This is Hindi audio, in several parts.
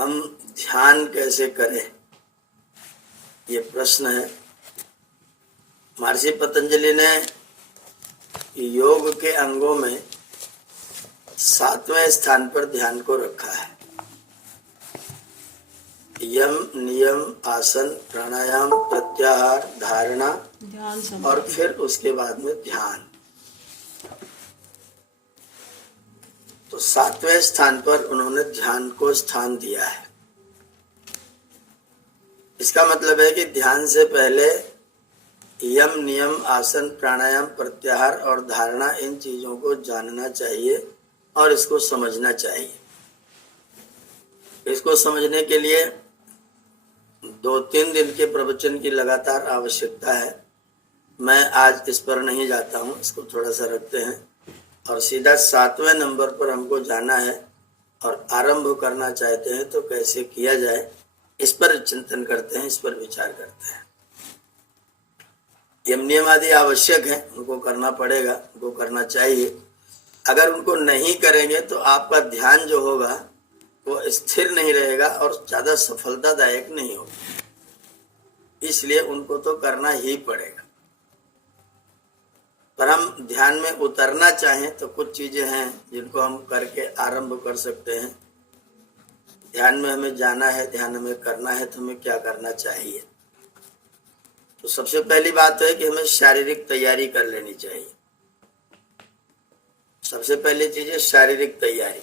हम ध्यान कैसे करें, ये प्रश्न है। महर्षि पतंजलि ने योग के अंगों में 7वें स्थान पर ध्यान को रखा है। यम, नियम, आसन, प्राणायाम, प्रत्याहार, धारणा और फिर उसके बाद में ध्यान। तो 7वें स्थान पर उन्होंने ध्यान को स्थान दिया है। इसका मतलब है कि ध्यान से पहले यम, नियम, आसन, प्राणायाम, प्रत्याहार और धारणा, इन चीजों को जानना चाहिए और इसको समझना चाहिए। इसको समझने के लिए 2-3 दिन के प्रवचन की लगातार आवश्यकता है। मैं आज इस पर नहीं जाता हूँ, इसको थोड़ा सा रखते हैं और सीधा 7वें नंबर पर हमको जाना है और आरंभ करना चाहते हैं तो कैसे किया जाए, इस पर चिंतन करते हैं, इस पर विचार करते हैं। यम नियम आदि आवश्यक है, उनको करना पड़ेगा, उनको करना चाहिए। अगर उनको नहीं करेंगे तो आपका ध्यान जो होगा वो स्थिर नहीं रहेगा और ज्यादा सफलतादायक नहीं होगा। इसलिए उनको तो करना ही पड़ेगा। पर हम ध्यान में उतरना चाहें तो कुछ चीजें हैं जिनको हम करके आरंभ कर सकते हैं। ध्यान में हमें जाना है, ध्यान हमें करना है, तो हमें क्या करना चाहिए? तो सबसे पहली बात है कि हमें शारीरिक तैयारी कर लेनी चाहिए। सबसे पहली चीज है शारीरिक तैयारी।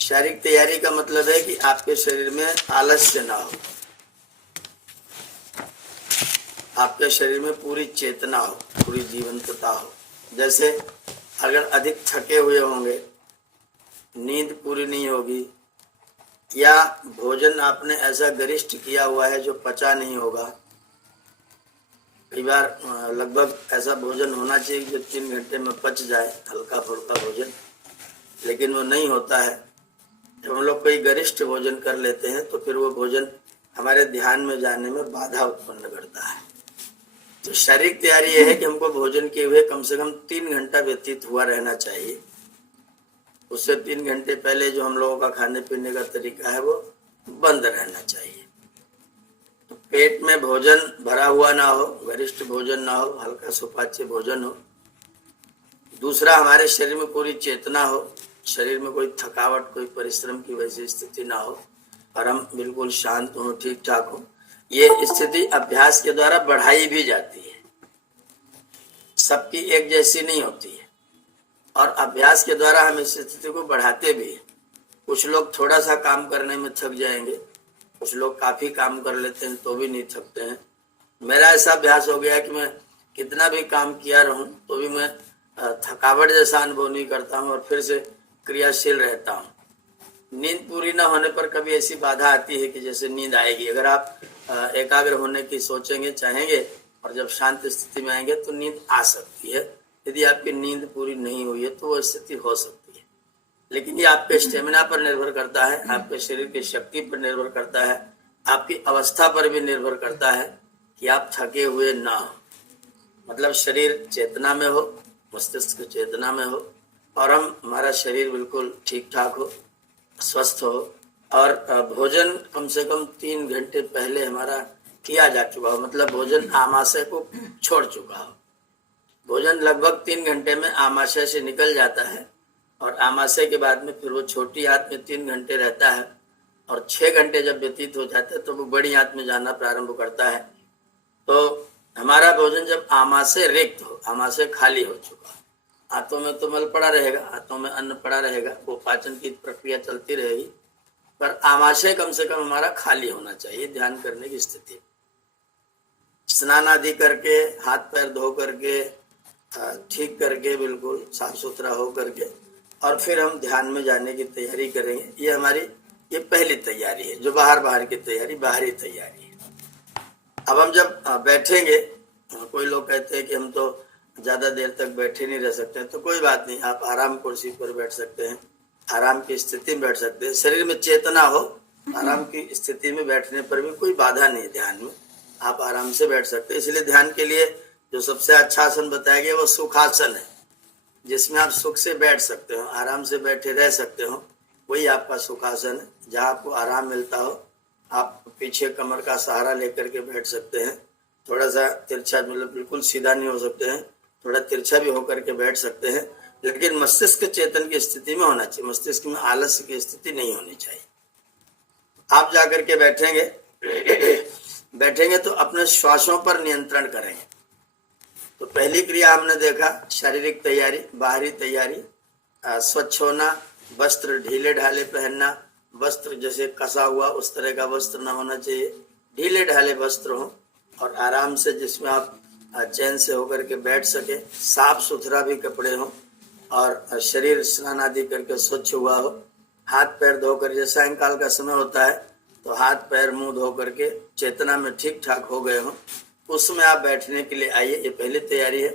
शारीरिक तैयारी का मतलब है कि आपके शरीर में आलस्य ना हो, आपके शरीर में पूरी चेतना हो, पूरी जीवंतता हो। जैसे अगर अधिक थके हुए होंगे, नींद पूरी नहीं होगी, या भोजन आपने ऐसा गरिष्ठ किया हुआ है जो पचा नहीं होगा। कई बार लगभग ऐसा भोजन होना चाहिए जो 3 घंटे में पच जाए, हल्का फुल्का भोजन, लेकिन वो नहीं होता है। जब हम लोग कोई गरिष्ठ भोजन कर लेते हैं तो फिर वो भोजन हमारे ध्यान में जाने में बाधा उत्पन्न करता है। तो शारीरिक तैयारी यह है कि हमको भोजन किए हुए कम से कम 3 घंटा व्यतीत हुआ रहना चाहिए। उससे 3 घंटे पहले जो हम लोगों का खाने पीने का तरीका है वो बंद रहना चाहिए। तो पेट में भोजन भरा हुआ ना हो, गरिष्ठ भोजन ना हो, हल्का सुपाच्य भोजन हो। दूसरा, हमारे शरीर में पूरी चेतना हो, शरीर में कोई थकावट, कोई परिश्रम की वैसी स्थिति ना हो और हम बिल्कुल शांत हो, ठीक ठाक हो। ये स्थिति अभ्यास के द्वारा बढ़ाई भी जाती है, सबकी एक जैसी नहीं होती है और अभ्यास के द्वारा हम इस स्थिति को बढ़ाते भी हैं। कुछ लोग थोड़ा सा काम करने में थक जाएंगे, कुछ लोग काफी काम कर लेते हैं तो भी नहीं थकते हैं। मेरा ऐसा अभ्यास हो गया कि मैं कितना भी काम किया रहूं तो भी मैं थकावट जैसा अनुभव नहीं करता हूं और फिर से क्रियाशील रहता हूं। नींद पूरी ना होने पर कभी ऐसी बाधा आती है कि जैसे नींद आएगी। अगर आप एकाग्र होने की सोचेंगे, चाहेंगे और जब शांत स्थिति में आएंगे तो नींद आ सकती है। यदि आपकी नींद पूरी नहीं हुई है तो वो स्थिति हो सकती है, लेकिन ये आपके स्टेमिना पर निर्भर करता है, आपके शरीर की शक्ति पर निर्भर करता है, आपकी अवस्था पर भी निर्भर करता है कि आप थके हुए ना हो। मतलब शरीर चेतना में हो, मस्तिष्क चेतना में हो और हमारा शरीर बिल्कुल ठीक ठाक हो, स्वस्थ हो और भोजन कम से कम 3 घंटे पहले हमारा किया जा चुका हो। मतलब भोजन आमाशय को छोड़ चुका हो। भोजन लगभग 3 घंटे में आमाशय से निकल जाता है और आमाशय के बाद में फिर वो छोटी आंत में 3 घंटे रहता है और 6 घंटे जब व्यतीत हो जाते हैं तो वो बड़ी आंत में जाना प्रारंभ करता है। तो हमारा भोजन जब आमाशय रिक्त हो, आमाशय खाली हो चुका, हाथों में तो मल पड़ा रहेगा, हाथों में अन्न पड़ा रहेगा, वो पाचन की प्रक्रिया चलती रहेगी, पर आमाशय कम से कम हमारा खाली होना चाहिए ध्यान करने की स्थिति। स्नान आदि करके, हाथ पैर धो करके, ठीक करके, बिल्कुल साफ सुथरा हो करके और फिर हम ध्यान में जाने की तैयारी करेंगे। ये हमारी ये पहली तैयारी है, जो बाहर की तैयारी, बाहरी तैयारी है। अब हम जब बैठेंगे, कोई लोग कहते हैं कि हम तो ज्यादा देर तक बैठे नहीं रह सकते, तो कोई बात नहीं, आप आराम कुर्सी पर बैठ सकते हैं, आराम की स्थिति में बैठ सकते हैं। शरीर में चेतना हो, आराम की स्थिति में बैठने पर भी कोई बाधा नहीं, ध्यान में आप आराम से बैठ सकते हैं। इसलिए ध्यान के लिए जो सबसे अच्छा आसन बताया गया वो सुखासन है, जिसमें आप सुख से बैठ सकते हो, आराम से बैठे रह सकते हो। वही आपका सुखासन है, जहाँ आपको आराम मिलता हो। आप पीछे कमर का सहारा लेकर के बैठ सकते हैं, थोड़ा सा तिरछा, मतलब बिल्कुल सीधा नहीं हो सकते हैं, थोड़ा तिरछा भी होकर के बैठ सकते हैं, लेकिन मस्तिष्क चेतन की स्थिति में होना चाहिए, मस्तिष्क में आलस्य की स्थिति नहीं होनी चाहिए। आप जाकर के बैठेंगे तो अपने श्वासों पर नियंत्रण करेंगे। तो पहली क्रिया हमने देखा शारीरिक तैयारी, बाहरी तैयारी, स्वच्छ होना, वस्त्र ढीले ढाले पहनना, वस्त्र जैसे कसा हुआ उस तरह का वस्त्र न होना चाहिए, ढीले ढाले वस्त्र हो और आराम से जिसमें आप चैन से होकर के बैठ सके, साफ सुथरा भी कपड़े हो और शरीर स्नान आदि करके स्वच्छ हुआ हो, हाथ पैर धोकर, जैसे सायंकाल का समय होता है तो हाथ पैर मुंह धो करके चेतना में ठीक ठाक हो गए हो, उसमें आप बैठने के लिए आइए। ये पहली तैयारी है।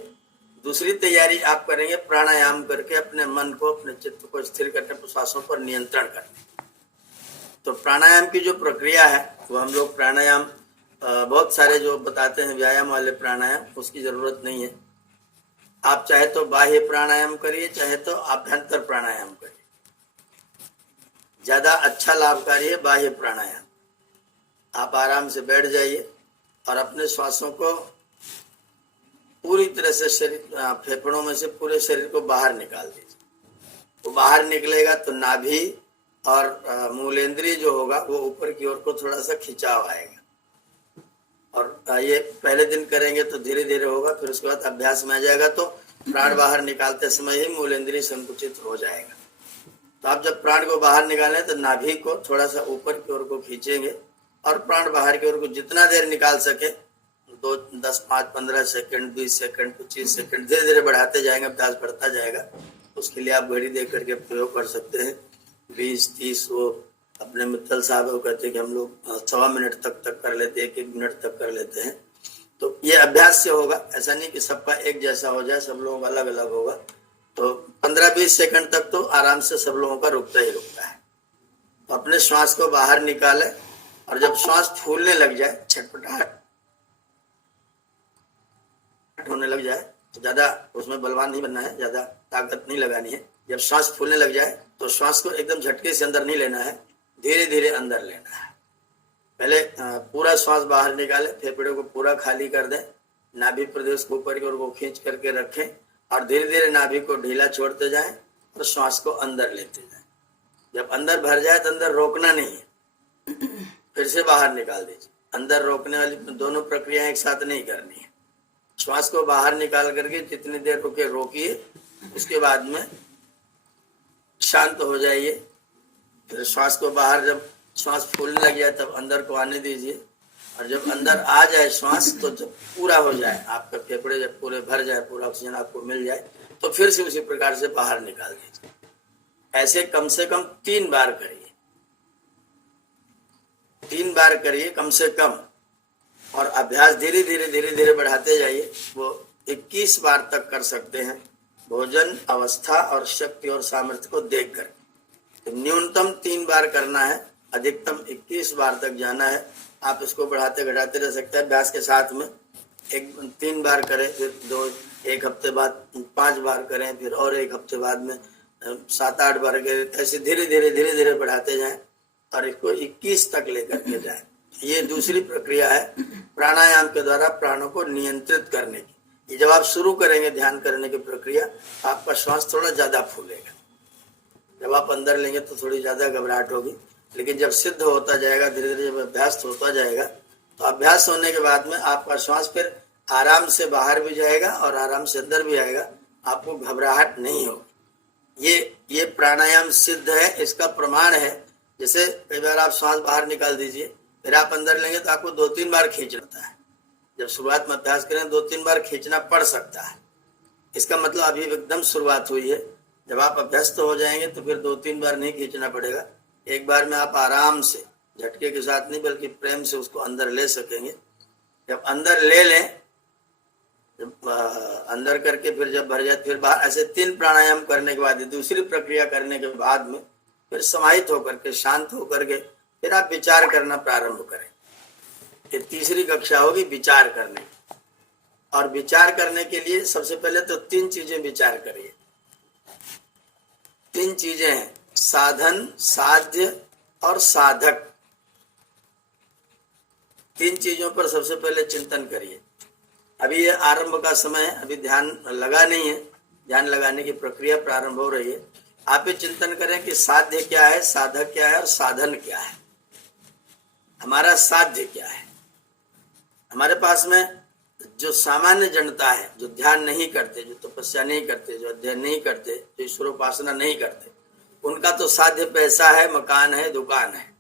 दूसरी तैयारी आप करेंगे प्राणायाम करके अपने मन को, अपने चित्त को स्थिर करके श्वासों पर नियंत्रण करने। तो प्राणायाम की जो प्रक्रिया है वो हम लोग प्राणायाम बहुत सारे जो बताते हैं व्यायाम वाले प्राणायाम, उसकी जरूरत नहीं है। आप चाहे तो बाह्य प्राणायाम करिए, चाहे तो आभ्यंतर प्राणायाम करिए, ज्यादा अच्छा लाभकारी है बाह्य प्राणायाम। आप आराम से बैठ जाइए और अपने श्वासों को पूरी तरह से शरीर, फेफड़ों में से पूरे शरीर को बाहर निकाल दीजिए। वो बाहर निकलेगा तो नाभि और मूलेंद्रीय जो होगा वो ऊपर की ओर को थोड़ा सा खिंचाव आएगा। और ये पहले दिन करेंगे तो धीरे धीरे होगा, फिर उसके बाद अभ्यास में आ जाएगा तो प्राण बाहर निकालते समय ही मूलेंद्रीय संकुचित हो जाएगा। तो आप जब प्राण को बाहर निकालें तो नाभि को थोड़ा सा ऊपर की ओर को खींचेंगे और प्राण बाहर की ओर को जितना देर निकाल सके, 2, 10, 5, 15 सेकंड, 20 सेकंड, 25 सेकंड, धीरे धीरे बढ़ाते जाएंगे, अभ्यास बढ़ता जाएगा। उसके लिए आप घड़ी देख करके प्रयोग कर सकते हैं। 20, 30, वो अपने मित्तल साहब वो कहते हैं कि हम लोग 1.25 मिनट तक कर लेते हैं, 1 मिनट तक कर लेते हैं। तो ये अभ्यास से होगा, ऐसा नहीं कि सबका एक जैसा हो जाए, सब लोगों का अलग अलग होगा। तो 15-20 सेकंड तक तो आराम से सब लोगों का रुकता ही रुकता है। तो अपने श्वास को बाहर निकाले और जब श्वास फूलने लग जाए, छटपटाहट होने लग जाए, तो ज्यादा उसमें बलवान नहीं बनना है, ज्यादा ताकत नहीं लगानी है। जब श्वास फूलने लग जाए तो श्वास को एकदम झटके से अंदर नहीं लेना है, धीरे धीरे अंदर लेना है। पहले पूरा श्वास बाहर निकाले, फेफड़े को पूरा खाली कर दें, नाभि प्रदेश को ऊपर की ओर को खींच करके रखें और धीरे धीरे नाभि को ढीला छोड़ते जाएं और श्वास को अंदर लेते जाएं। जब अंदर भर जाए तो अंदर रोकना नहीं है, फिर से बाहर निकाल दीजिए। अंदर रोकने वाली दोनों प्रक्रिया एक साथ नहीं करनी है। श्वास को बाहर निकाल करके जितनी देर रुके रोकिए, उसके बाद में शांत हो जाइए। फिर श्वास को बाहर, जब श्वास फूलने लग जाए तब अंदर को आने दीजिए और जब अंदर आ जाए श्वास, तो जब पूरा हो जाए, आपके फेफड़े जब पूरे भर जाए, पूरा ऑक्सीजन आपको मिल जाए, तो फिर से उसी प्रकार से बाहर निकाल दीजिए। ऐसे कम से कम 3 बार करिए, 3 बार करिए कम से कम। और अभ्यास धीरे धीरे बढ़ाते जाइए। वो 21 बार तक कर सकते हैं, भोजन अवस्था और शक्ति और सामर्थ्य को देखकर। तो न्यूनतम 3 बार करना है, अधिकतम 21 बार तक जाना है। आप इसको बढ़ाते घटाते रह सकते हैं अभ्यास के साथ में। 3 बार करें, फिर 1 हफ्ते बाद 5 बार करें, फिर और 1 हफ्ते बाद में 7-8 बार करें। ऐसे धीरे धीरे बढ़ाते जाएं और इसको 21 तक लेकर के जाएं। ये दूसरी प्रक्रिया है प्राणायाम के द्वारा प्राणों को नियंत्रित करने की। ये जब आप शुरू करेंगे ध्यान करने की प्रक्रिया, आपका श्वास थोड़ा ज्यादा फूलेगा। जब आप अंदर लेंगे तो थोड़ी ज्यादा घबराहट होगी, लेकिन जब सिद्ध होता जाएगा, धीरे धीरे जब अभ्यास होता जाएगा, तो अभ्यास होने के बाद में आपका श्वास फिर आराम से बाहर भी जाएगा और आराम से अंदर भी आएगा। आपको घबराहट नहीं होगी। ये प्राणायाम सिद्ध है, इसका प्रमाण है। जैसे कई बार आप श्वास बाहर निकाल दीजिए, फिर आप अंदर लेंगे तो आपको 2-3 बार खींचना है। जब शुरुआत में अभ्यास करें 2-3 बार खींचना पड़ सकता है। इसका मतलब अभी एकदम शुरुआत हुई है। जब आप अभ्यस्त हो जाएंगे तो फिर 2-3 बार नहीं खींचना पड़ेगा। एक बार में आप आराम से, झटके के साथ नहीं बल्कि प्रेम से उसको अंदर ले सकेंगे। जब अंदर ले लें, जब अंदर करके फिर जब भर जाए फिर बाहर, ऐसे 3 प्राणायाम करने के बाद, दूसरी प्रक्रिया करने के बाद में फिर समाहित होकर के, शांत होकर के फिर आप विचार करना प्रारंभ करें। ये तीसरी कक्षा होगी विचार करने की। और विचार करने के लिए सबसे पहले तो 3 चीजें विचार करिए। 3 चीजें हैं। साधन, साध्य और साधक, तीन चीजों पर सबसे पहले चिंतन करिए। अभी ये आरंभ का समय है, अभी ध्यान लगा नहीं है, ध्यान लगाने की प्रक्रिया प्रारंभ हो रही है। आप ये चिंतन करें कि साध्य क्या है, साधक क्या है और साधन क्या है। हमारा साध्य क्या है? हमारे पास में जो सामान्य जनता है, जो ध्यान नहीं करते, जो तपस्या नहीं करते, जो अध्ययन नहीं करते, जो ईश्वरोपासना नहीं करते, उनका तो साध्य पैसा है, मकान है, दुकान है,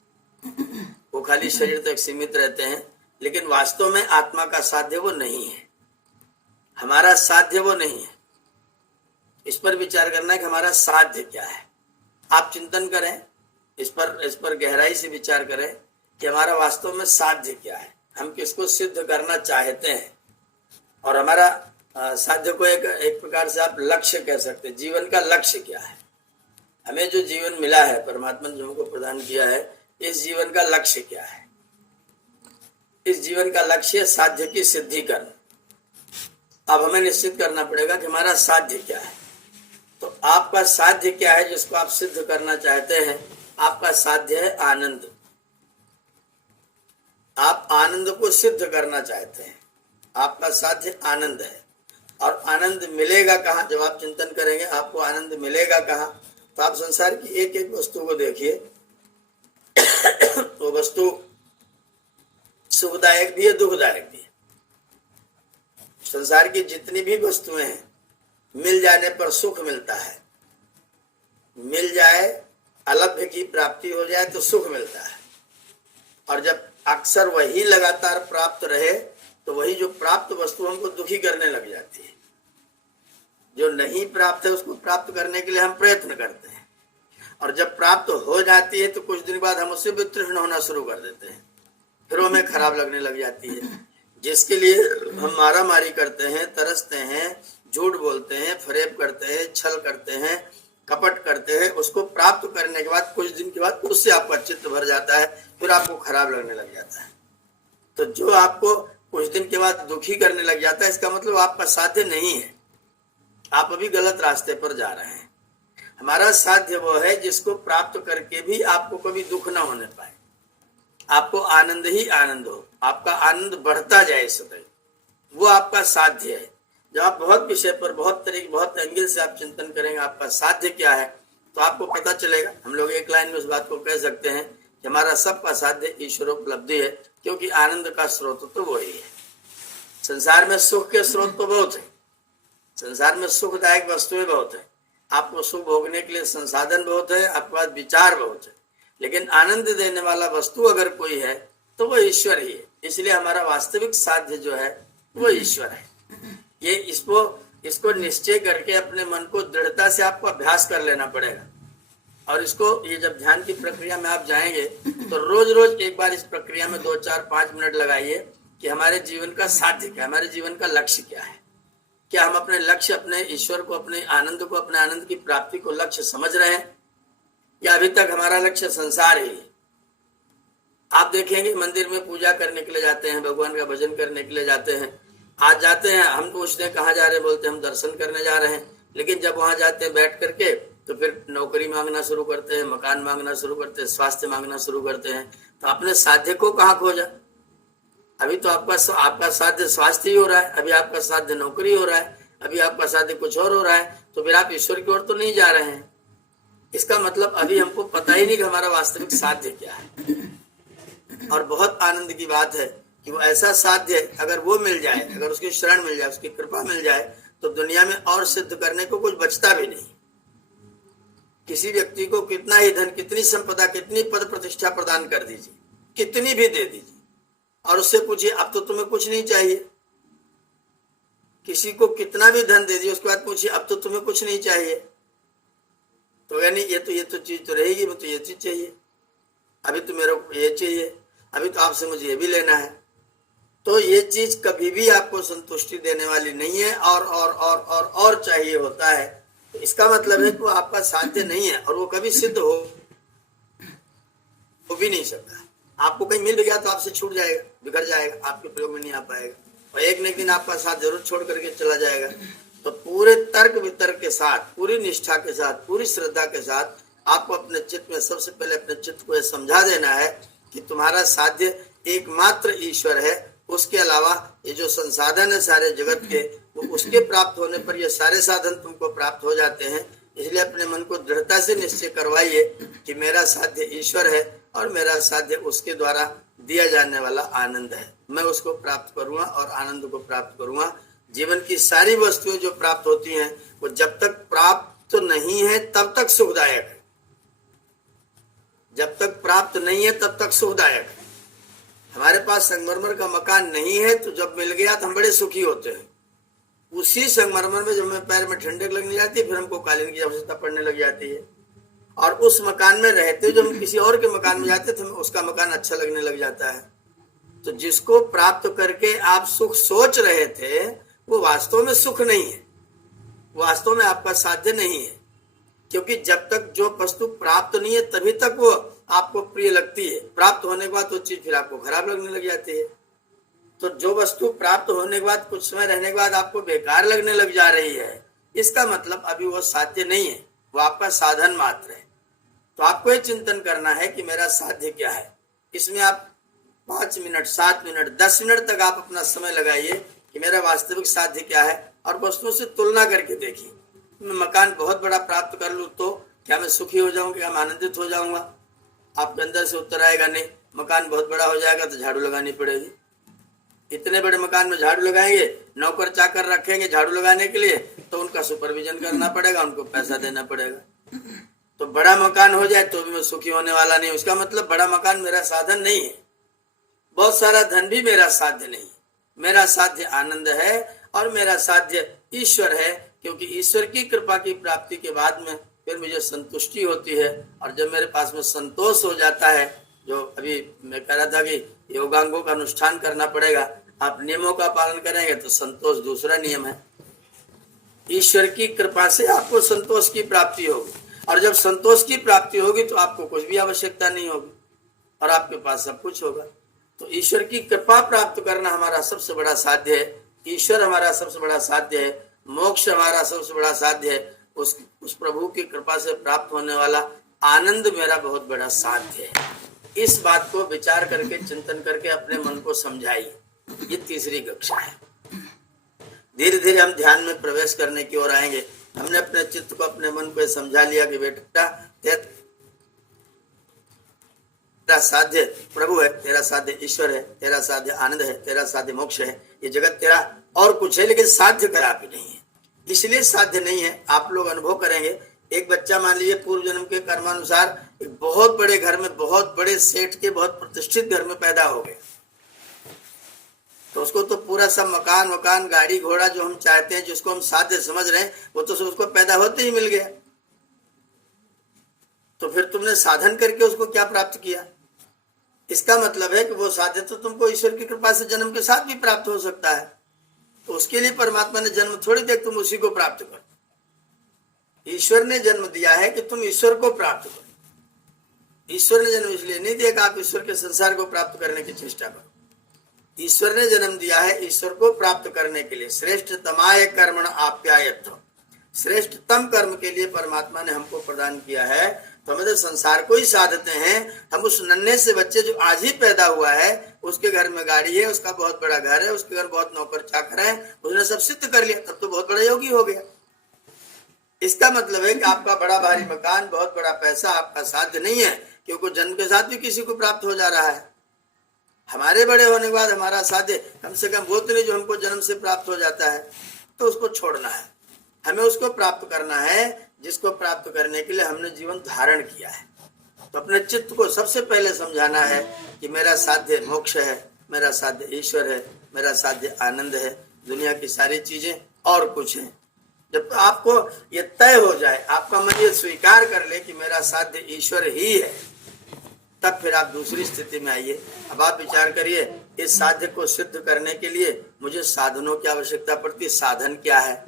वो खाली शरीर तक सीमित रहते हैं, लेकिन वास्तव में आत्मा का साध्य वो नहीं है। हमारा साध्य वो नहीं है। इस पर विचार करना है कि हमारा साध्य क्या है। आप चिंतन करें, इस पर गहराई से विचार करें कि हमारा वास्तव में साध्य क्या है, हम किसको सिद्ध करना चाहते हैं। और हमारा साध्य को एक प्रकार से आप लक्ष्य कह सकते हैं। जीवन का लक्ष्य क्या है? हमें जो जीवन मिला है, परमात्मा ने जो हमको प्रदान किया है, इस जीवन का लक्ष्य क्या है? इस जीवन का लक्ष्य साध्य की सिद्धि करना। अब हमें निश्चित करना पड़ेगा कि हमारा साध्य क्या है। तो आपका साध्य क्या है जिसको आप सिद्ध करना चाहते हैं? आपका साध्य है आनंद। आप आनंद को सिद्ध करना चाहते हैं, आपका साध्य आनंद है। और आनंद मिलेगा कहाँ? जब आप चिंतन करेंगे आपको आनंद मिलेगा कहाँ? तो आप संसार की एक एक वस्तु को देखिए, वो वस्तु सुखदायक भी है, दुखदायक भी है। संसार की जितनी भी वस्तुएं हैं, मिल जाने पर सुख मिलता है, मिल जाए, अलभ्य की प्राप्ति हो जाए तो सुख मिलता है। और जब अक्सर वही लगातार प्राप्त रहे तो वही जो प्राप्त वस्तु हमको दुखी करने लग जाती है। जो नहीं प्राप्त है उसको प्राप्त करने के लिए हम प्रयत्न करते हैं, और जब प्राप्त हो जाती है तो कुछ दिन बाद हम उससे वितृष्ण होना शुरू कर देते हैं, फिर हमें खराब लगने लग जाती है। जिसके लिए हम मारा मारी करते हैं, तरसते हैं, झूठ बोलते हैं, फरेब करते हैं, छल करते हैं, कपट करते हैं, उसको प्राप्त करने के बाद कुछ दिन के बाद उससे आपका चित्त भर जाता है, फिर आपको खराब लगने लग जाता है। तो जो आपको कुछ दिन के बाद दुखी करने लग जाता है, इसका मतलब आपका साध्य नहीं है, आप अभी गलत रास्ते पर जा रहे हैं। हमारा साध्य वो है जिसको प्राप्त करके भी आपको कभी दुख ना होने पाए, आपको आनंद ही आनंद हो, आपका आनंद बढ़ता जाए सदैव, वो आपका साध्य है। जब आप बहुत विषय पर बहुत तरीके, बहुत एंगल से आप चिंतन करेंगे आपका साध्य क्या है, तो आपको पता चलेगा। हम लोग एक लाइन में उस बात को कह सकते हैं कि हमारा सबका साध्य ईश्वरोपलब्धि है, क्योंकि आनंद का स्रोत तो वही है। संसार में सुख के स्रोत तो बहुत है, संसार में सुखदायक वस्तुएं बहुत है, आपको सुख भोगने के लिए संसाधन बहुत है, आपके पास विचार बहुत है, लेकिन आनंद देने वाला वस्तु अगर कोई है तो वो ईश्वर ही है। इसलिए हमारा वास्तविक साध्य जो है वो ईश्वर है। ये इसको निश्चय करके अपने मन को दृढ़ता से आपको अभ्यास कर लेना पड़ेगा। और इसको, ये जब ध्यान की प्रक्रिया में आप जाएंगे तो रोज रोज एक बार इस प्रक्रिया में 2, 4, 5 मिनट लगाइए कि हमारे जीवन का साध्य क्या है, हमारे जीवन का लक्ष्य क्या है। क्या हम अपने लक्ष्य, अपने ईश्वर को, अपने आनंद को, अपने आनंद की प्राप्ति को लक्ष्य समझ रहे हैं, या अभी तक हमारा लक्ष्य संसार ही है। आप देखेंगे मंदिर में पूजा करने के लिए जाते हैं, भगवान का भजन करने के लिए जाते हैं, आज जाते हैं, हम पूछते हैं कहाँ जा रहे हैं, बोलते हैं हम दर्शन करने जा रहे हैं। लेकिन जब वहां जाते हैं बैठ करके तो फिर नौकरी मांगना शुरू करते हैं, मकान मांगना शुरू करते हैं, स्वास्थ्य मांगना शुरू करते हैं। तो अपने साध्य को कहाँ खोजा? अभी तो आपका साध्य स्वास्थ्य ही हो रहा है, अभी आपका साध्य नौकरी हो रहा है, अभी आपका साध्य कुछ और हो रहा है, तो फिर आप ईश्वर की ओर तो नहीं जा रहे हैं। इसका मतलब अभी हमको पता ही नहीं कि हमारा वास्तविक साध्य क्या है। और बहुत आनंद की बात है कि वो ऐसा साध्य अगर वो मिल जाए, अगर उसकी शरण मिल जाए, उसकी कृपा मिल जाए, तो दुनिया में और सिद्ध करने को कुछ बचता भी नहीं। किसी व्यक्ति को कितना ही धन, कितनी संपदा, कितनी पद प्रतिष्ठा प्रदान कर दीजिए, कितनी भी दे दीजिए, और उससे पूछिए अब तो तुम्हें कुछ नहीं चाहिए। किसी को कितना भी धन दे दिए, उसके बाद पूछिए अब तो तुम्हें कुछ नहीं चाहिए, तो यानी ये तो चीज तो रहेगी, वो तो ये चीज चाहिए, अभी तो मेरे को ये चाहिए, अभी तो आपसे मुझे ये भी लेना है। तो ये चीज कभी भी आपको संतुष्टि देने वाली नहीं है, और चाहिए होता है। तो इसका मतलब है कि वो आपका साध्य नहीं है, और वो कभी सिद्ध हो भी नहीं सकता। आपको कहीं मिल गया तो आपसे छूट जाएगा, बिखर जाएगा, आपके प्रयोग में नहीं आ पाएगा, और एक न एक दिन आपका साथ जरूर छोड़ करके चला जाएगा। तो पूरे तर्क वितर्क के साथ, पूरी निष्ठा के साथ, पूरी श्रद्धा के साथ आपको अपने चित्त में सबसे पहले अपने चित्त को यह समझा देना है कि तुम्हारा साध्य एकमात्र ईश्वर है। उसके अलावा ये जो संसाधन है सारे जगत के, वो उसके प्राप्त होने पर ये सारे साधन तुमको प्राप्त हो जाते हैं। इसलिए अपने मन को दृढ़ता से निश्चय करवाइए कि मेरा साध्य ईश्वर है और मेरा साध्य उसके द्वारा दिया जाने वाला आनंद है। मैं उसको प्राप्त करूंगा और आनंद को प्राप्त करूंगा। जीवन की सारी वस्तुएं जो प्राप्त होती हैं वो जब तक प्राप्त नहीं है तब तक सुखदायक है। जब तक प्राप्त नहीं है तब तक सुखदायक है। हमारे पास संगमरमर का मकान नहीं है तो जब मिल गया तो हम बड़े सुखी होते हैं। उसी संगमरमर में जब हमें पैर में ठंडक लगने जाती है फिर हमको कालीन की आवश्यकता पड़ने लग जाती है। और उस मकान में रहते जब हम किसी और के मकान में जाते तो हमें उसका मकान अच्छा लगने लग जाता है। तो जिसको प्राप्त करके आप सुख सोच रहे थे वो वास्तव में सुख नहीं है, वास्तव में आपका साध्य नहीं है। क्योंकि जब तक जो वस्तु प्राप्त नहीं है तभी तक वो आपको प्रिय लगती है। प्राप्त होने के बाद वो चीज फिर आपको खराब लगने लग जाती है। तो जो वस्तु प्राप्त होने के बाद कुछ समय रहने के बाद आपको बेकार लगने लग जा रही है, इसका मतलब अभी वो साध्य नहीं है, वो आपका साधन मात्र है। तो आपको ये चिंतन करना है कि मेरा साध्य क्या है। इसमें आप 5 मिनट, 7 मिनट, 10 मिनट तक आप अपना समय लगाइए कि मेरा वास्तविक साध्य क्या है और वस्तुओं से तुलना करके देखिए। मैं मकान बहुत बड़ा प्राप्त कर लूँ तो क्या मैं सुखी हो जाऊंगा, क्या मैं आनंदित हो जाऊंगा? आपके अंदर से उत्तर आएगा नहीं। मकान बहुत बड़ा हो जाएगा तो झाड़ू लगानी पड़ेगी। इतने बड़े मकान में झाड़ू लगाएंगे, नौकर चाकर रखेंगे झाड़ू लगाने के लिए, तो उनका सुपरविजन करना पड़ेगा, उनको पैसा देना पड़ेगा। तो बड़ा मकान हो जाए तो भी मैं सुखी होने वाला नहीं। उसका मतलब बड़ा मकान मेरा साधन नहीं है, बहुत सारा धन भी मेरा साध्य नहीं। मेरा साध्य आनंद है और मेरा साध्य ईश्वर है। क्योंकि ईश्वर की कृपा की प्राप्ति के बाद में फिर मुझे संतुष्टि होती है। और जब मेरे पास में संतोष हो जाता है, जो अभी मैं कह रहा था कि योगांगों का अनुष्ठान करना पड़ेगा, आप नियमों का पालन करेंगे तो संतोष दूसरा नियम है। ईश्वर की कृपा से आपको संतोष की प्राप्ति होगी और जब संतोष की प्राप्ति होगी तो आपको कुछ भी आवश्यकता नहीं होगी और आपके पास सब कुछ होगा। तो ईश्वर की कृपा प्राप्त करना हमारा सबसे बड़ा साध्य है। ईश्वर हमारा सबसे बड़ा साध्य है, मोक्ष हमारा सबसे बड़ा साध्य है। उस प्रभु की कृपा से प्राप्त होने वाला आनंद मेरा बहुत बड़ा साध्य है। इस बात को विचार करके, चिंतन करके अपने मन को समझाइए। ये तीसरी कक्षा है। धीरे धीरे हम ध्यान में प्रवेश करने की ओर आएंगे। हमने अपने चित्त को, अपने मन को समझा लिया कि बेटा तेरा साध्य प्रभु है, तेरा साध्य ईश्वर है, तेरा साध्य आनंद है, तेरा साध्य मोक्ष है। ये जगत तेरा और कुछ है लेकिन साध्य तेरा भी नहीं है, इसलिए साध्य नहीं है। आप लोग अनुभव करेंगे। एक बच्चा मान लीजिए पूर्व जन्म के कर्मानुसार एक बहुत बड़े घर में, बहुत बड़े सेठ के बहुत प्रतिष्ठित घर में पैदा हो गया, तो उसको तो पूरा सब मकान वकान, गाड़ी घोड़ा जो हम चाहते हैं, जिसको हम साध्य समझ रहे हैं, वो तो उसको पैदा होते ही मिल गया। तो फिर तुमने साधन करके उसको क्या प्राप्त किया? इसका मतलब है कि वो साध्य तो तुमको ईश्वर की कृपा से जन्म के साथ भी प्राप्त हो सकता है। तो उसके लिए परमात्मा ने जन्म थोड़ी दिया तुम उसी को प्राप्त करो। ईश्वर ने जन्म दिया है कि तुम ईश्वर को प्राप्त करो। ईश्वर ने जन्म इसलिए नहीं दिया कि आप ईश्वर के संसार को प्राप्त करने की चेष्टा करो। ईश्वर ने जन्म दिया है ईश्वर को प्राप्त करने के लिए। श्रेष्ठतमाय कर्मण आप्यायत्व, श्रेष्ठतम कर्म के लिए परमात्मा ने हमको प्रदान किया है। तो हम तो संसार को ही साधते हैं। हम उस नन्हे से बच्चे जो आज ही पैदा हुआ है, उसके घर में गाड़ी है, उसका बहुत बड़ा घर है, उसके घर बहुत नौकर चाकर है, उसने सब सिद्ध कर लिया, तब तो बहुत बड़ा योगी हो गया। इसका मतलब है कि आपका बड़ा भारी मकान, बहुत बड़ा पैसा आपका साध्य नहीं है, क्योंकि जन्म के साथ भी किसी को प्राप्त हो जा रहा है। हमारे बड़े होने के बाद हमारा साध्य कम से कम वो तो नहीं जो हमको जन्म से प्राप्त हो जाता है, तो उसको छोड़ना है। हमें उसको प्राप्त करना है जिसको प्राप्त करने के लिए हमने जीवन धारण किया है। तो अपने चित्त को सबसे पहले समझाना है कि मेरा साध्य मोक्ष है, मेरा साध्य ईश्वर है, मेरा साध्य आनंद है, दुनिया की सारी चीजें और कुछ है। जब आपको ये तय हो जाए, आपका मन ये स्वीकार कर ले कि मेरा साध्य ईश्वर ही है, तब फिर आप दूसरी स्थिति में आइए। अब आप विचार करिए, इस साध्य को सिद्ध करने के लिए मुझे साधनों की आवश्यकता पड़ती है। साधन क्या है?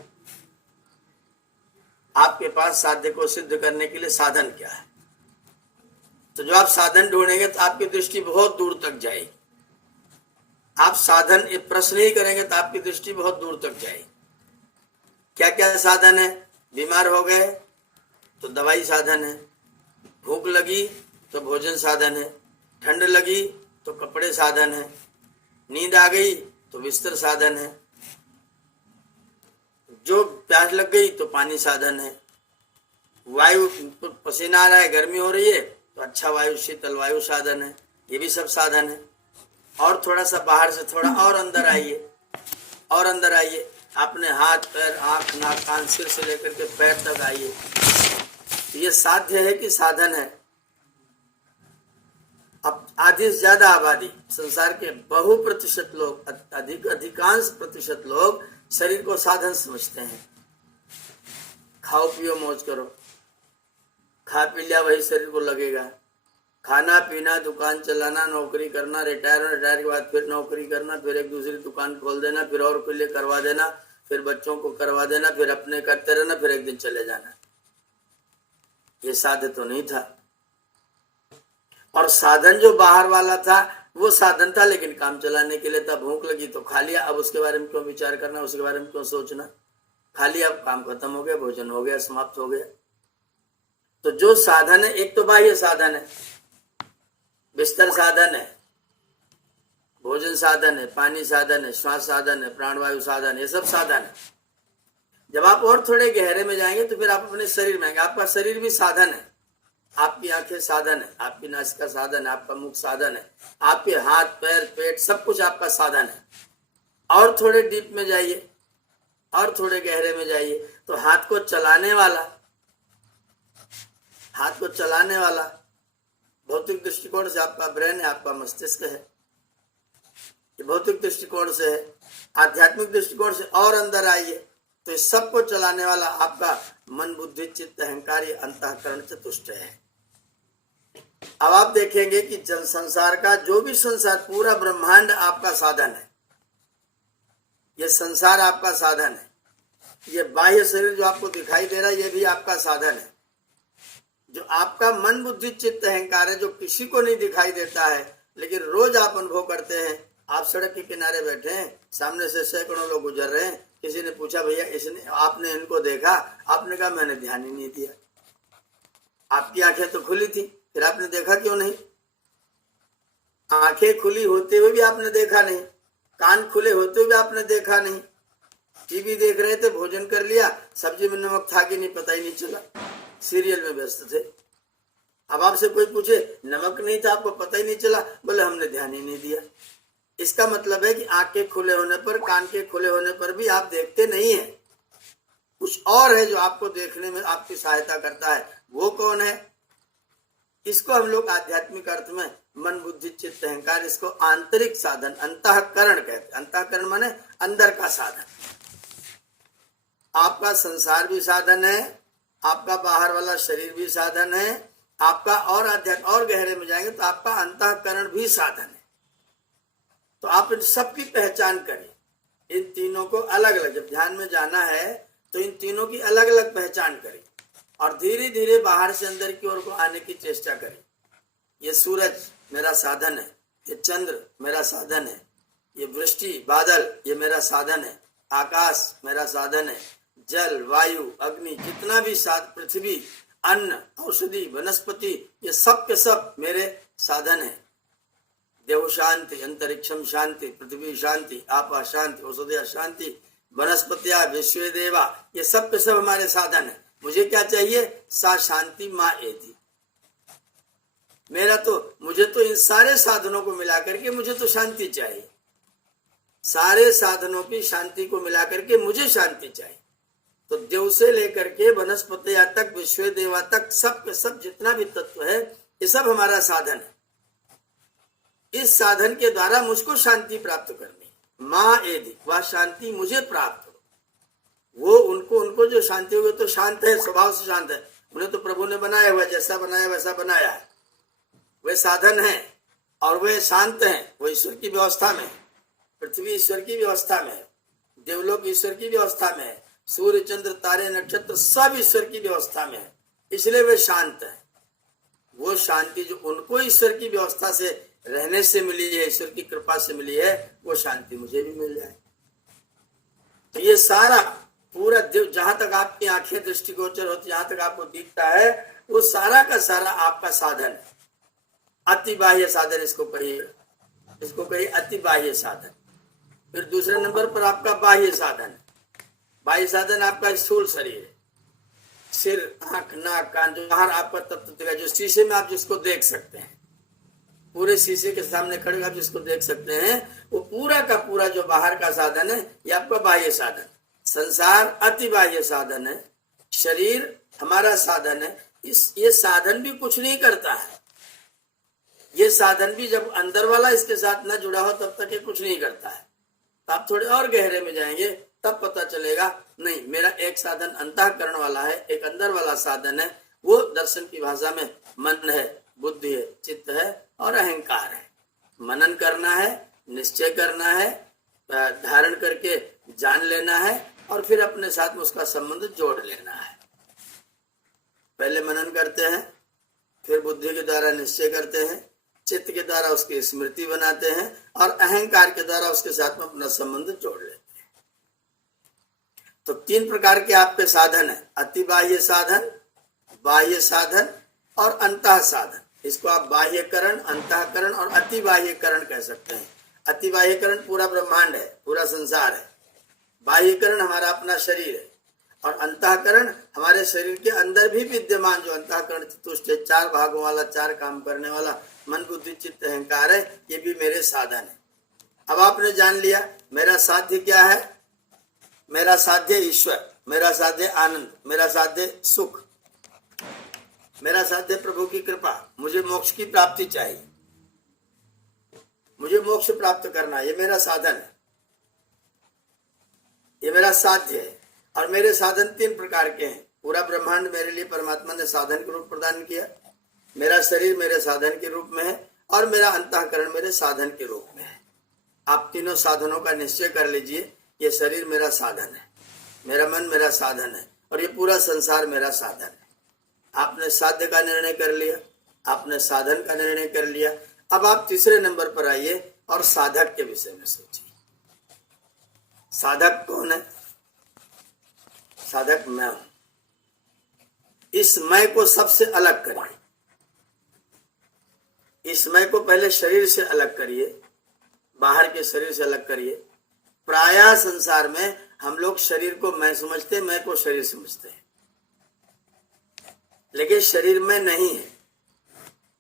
आपके पास साध्य को सिद्ध करने के लिए साधन क्या है? तो जो आप साधन ढूंढेंगे तो आपकी दृष्टि बहुत दूर तक जाएगी। आप साधन ये प्रश्न ही करेंगे तो आपकी दृष्टि बहुत दूर तक जाएगी। क्या क्या साधन है? बीमार हो गए तो दवाई साधन है, भूख लगी तो भोजन साधन है, ठंड लगी तो कपड़े साधन है, नींद आ गई तो बिस्तर साधन है, जो प्यास लग गई तो पानी साधन है, वायु पसीना आ रहा है, गर्मी हो रही है तो अच्छा वायु शीतल वायु साधन है, ये भी सब साधन है। और थोड़ा सा बाहर से थोड़ा और अंदर आइए, और अंदर आइए, अपने हाथ पैर आंख नाक कान सिर से लेकर के पैर तक आइए। ये साध्य है कि साधन है? अब आधी से ज्यादा आबादी संसार के बहु प्रतिशत लोग, अधिकांश प्रतिशत लोग शरीर को साधन समझते हैं। खाओ पियो मौज करो, खा पी लिया वही शरीर को लगेगा। खाना पीना, दुकान चलाना, नौकरी करना, रिटायर के बाद फिर नौकरी करना, फिर एक दूसरी दुकान खोल देना, फिर और के लिए करवा देना, फिर बच्चों को करवा देना, फिर अपने करते रहना, फिर एक दिन चले जाना। ये साधन तो नहीं था। और साधन जो बाहर वाला था वो साधन था, लेकिन काम चलाने के लिए था। भूख लगी तो खा लिया, अब उसके बारे में क्यों विचार करना, उसके बारे में क्यों सोचना, खा लिया, अब काम खत्म हो गया, भोजन हो गया, समाप्त हो गया। तो जो साधन है, एक तो बाह्य साधन है, बिस्तर साधन है, भोजन साधन है, पानी साधन है, श्वास साधन है, प्राणवायु साधन, ये सब साधन है। जब आप और थोड़े गहरे में जाएंगे तो फिर आप अपने शरीर में आएंगे। आपका शरीर भी साधन है, आपकी आंखें साधन है, आपकी नासिका साधन है, आपका मुख साधन है, आपके हाथ पैर पेट सब कुछ आपका साधन है। और थोड़े डीप में जाइए, और थोड़े गहरे में जाइए तो हाथ को चलाने वाला, हाथ को चलाने वाला भौतिक दृष्टिकोण से आपका ब्रेन है, आपका मस्तिष्क है, ये भौतिक दृष्टिकोण से है। आध्यात्मिक दृष्टिकोण से और अंदर आइए तो इस सबको चलाने वाला आपका मन बुद्धि चित्त अहंकार, ये अंतःकरण चतुष्टय है। अब आप देखेंगे कि जन संसार का जो भी संसार, पूरा ब्रह्मांड आपका साधन है। ये संसार आपका साधन है। ये बाह्य शरीर जो आपको दिखाई दे रहा है ये भी आपका साधन है। जो आपका मन बुद्धि चित्त अहंकार है, जो किसी को नहीं दिखाई देता है लेकिन रोज आप अनुभव करते हैं। आप सड़क के किनारे बैठे हैं, सामने से सैकड़ों लोग गुजर रहे हैं, किसी ने पूछा भैया इसने आपने इनको देखा? आपने कहा मैंने ध्यान ही नहीं दिया। आपकी आंखें तो खुली थी, फिर आपने देखा क्यों नहीं? आंखें खुली होते हुए भी आपने देखा नहीं, कान खुले होते हुए भी आपने देखा नहीं। टीवी देख रहे थे, भोजन कर लिया, सब्जी में नमक था कि नहीं पता ही नहीं चला, सीरियल में व्यस्त थे। अब आपसे कोई पूछे नमक नहीं था, आपको पता ही नहीं चला, बोले हमने ध्यान ही नहीं दिया। इसका मतलब है कि आंख के खुले होने पर, कान के खुले होने पर भी आप देखते नहीं है। कुछ और है जो आपको देखने में आपकी सहायता करता है। वो कौन है? इसको हम लोग आध्यात्मिक अर्थ में मन बुद्धि चित्त अहंकार, इसको आंतरिक साधन अंतःकरण कहते हैं। अंतःकरण माने अंदर का साधन। आपका संसार भी साधन है, आपका बाहर वाला शरीर भी साधन है, आपका और अध्यात्म और गहरे में जाएंगे तो आपका अंतःकरण भी साधन है। तो आप इन सबकी पहचान करें। इन तीनों को अलग अलग, जब ध्यान में जाना है तो इन तीनों की अलग अलग पहचान करें और धीरे धीरे बाहर से अंदर की ओर को आने की चेष्टा करें। ये सूरज मेरा साधन है, ये चंद्र मेरा साधन है, ये वृष्टि बादल ये मेरा साधन है, आकाश मेरा साधन है, जल वायु अग्नि जितना भी पृथ्वी अन्न औषधि वनस्पति ये सब के सब मेरे साधन है। देव शांति, अंतरिक्षम शांति, पृथ्वी शांति, आपा शांति, औषधिया शांति, वनस्पतिया विश्व देवा, ये सब के सब हमारे साधन है। मुझे क्या चाहिए? सा शांति माँ एति। मुझे तो इन सारे साधनों को मिला करके मुझे तो शांति चाहिए। सारे साधनों की शांति को मिला करके मुझे शांति चाहिए। तो देव से लेकर के वनस्पतिया तक, विश्व देवा तक, सब के सब जितना भी तत्व है ये सब हमारा साधन है। इस साधन के द्वारा मुझको शांति प्राप्त करनी, माँ एदि, वह शांति मुझे प्राप्त हो। वो उनको जो शांति होगी तो शांत है, स्वभाव से शांत है। उन्हें तो प्रभु ने बनाया हुआ, जैसा बनाया वैसा बनाया है। वे साधन है और वे शांत हैं। वो ईश्वर की व्यवस्था में, पृथ्वी ईश्वर की व्यवस्था में, देवलोक ईश्वर की व्यवस्था में, सूर्य चंद्र तारे नक्षत्र सब ईश्वर की व्यवस्था में है, इसलिए वे शांत है। वो शांति जो उनको ईश्वर की व्यवस्था से रहने से मिली है, ईश्वर की कृपा से मिली है, वो शांति मुझे भी मिल जाए। तो ये सारा पूरा जहां तक आपकी आंखें दृष्टिगोचर होती, जहां तक आपको दिखता है, वो सारा का सारा आपका साधन है। अति बाह्य साधन इसको कहिए अति बाह्य साधन। फिर दूसरे नंबर पर आपका बाह्य साधन। बाह्य साधन आपका स्थूल शरीर है, सिर, आंख, नाक, कान, जो बाहर आपका तत्व दिखा, जो शीशे में आप जिसको देख सकते हैं, पूरे शीशे के सामने खड़े आप जिसको देख सकते हैं, वो पूरा का पूरा जो बाहर का साधन है ये आपका बाह्य साधन। संसार अति बाह्य साधन है, शरीर हमारा साधन है। ये साधन भी कुछ नहीं करता है। ये साधन भी जब अंदर वाला इसके साथ न जुड़ा हो तब तक ये कुछ नहीं करता है। तो आप थोड़े और गहरे में जाएंगे तब पता चलेगा, नहीं, मेरा एक साधन अंतःकरण वाला है, एक अंदर वाला साधन है। वो दर्शन की भाषा में मन है, बुद्धि है, चित्त है और अहंकार है। मनन करना है, निश्चय करना है, धारण करके जान लेना है और फिर अपने साथ में उसका संबंध जोड़ लेना है। पहले मनन करते हैं, फिर बुद्धि के द्वारा निश्चय करते हैं, चित्त के द्वारा उसकी स्मृति बनाते हैं और अहंकार के द्वारा उसके साथ में अपना संबंध जोड़ लेते हैं। तो 3 प्रकार के आपके साधन है, अति बाह्य साधन, बाह्य साधन और अंतः साधन। इसको आप बाह्यकरण, अंतःकरण और अति बाह्यकरण कह सकते हैं। अति बाह्यकरण पूरा ब्रह्मांड है, पूरा संसार है। बाह्यकरण हमारा अपना शरीर है और अंतःकरण हमारे शरीर के अंदर भी विद्यमान जो अंतःकरण चतुष्ट 4 भागों वाला, 4 काम करने वाला मन, बुद्धि, चित्त, अहंकार है, ये भी मेरे साधन है। अब आपने जान लिया मेरा साध्य क्या है। मेरा साध्य ईश्वर, मेरा साध्य आनंद, मेरा साध्य सुख, मेरा साध्य प्रभु की कृपा। मुझे मोक्ष की प्राप्ति चाहिए, मुझे मोक्ष प्राप्त करना, ये मेरा साधन है, ये मेरा साध्य है। और मेरे साधन 3 प्रकार के हैं। पूरा ब्रह्मांड मेरे लिए परमात्मा ने साधन के रूप प्रदान किया। मेरा शरीर मेरे साधन के रूप में है और मेरा अंतःकरण मेरे साधन के रूप में है। आप तीनों साधनों का निश्चय कर लीजिए। ये शरीर मेरा साधन है, मेरा मन मेरा साधन है और ये पूरा संसार मेरा साधन है। आपने साध्य का निर्णय कर लिया, आपने साधन का निर्णय कर लिया। अब आप तीसरे नंबर पर आइए और साधक के विषय में सोचिए। साधक कौन है? साधक मैं हूं। इस मैं को सबसे अलग करिए। इस मैं को पहले शरीर से अलग करिए, बाहर के शरीर से अलग करिए। प्रायः संसार में हम लोग शरीर को मैं समझते हैं, मैं को शरीर समझते हैं, लेकिन शरीर में नहीं है।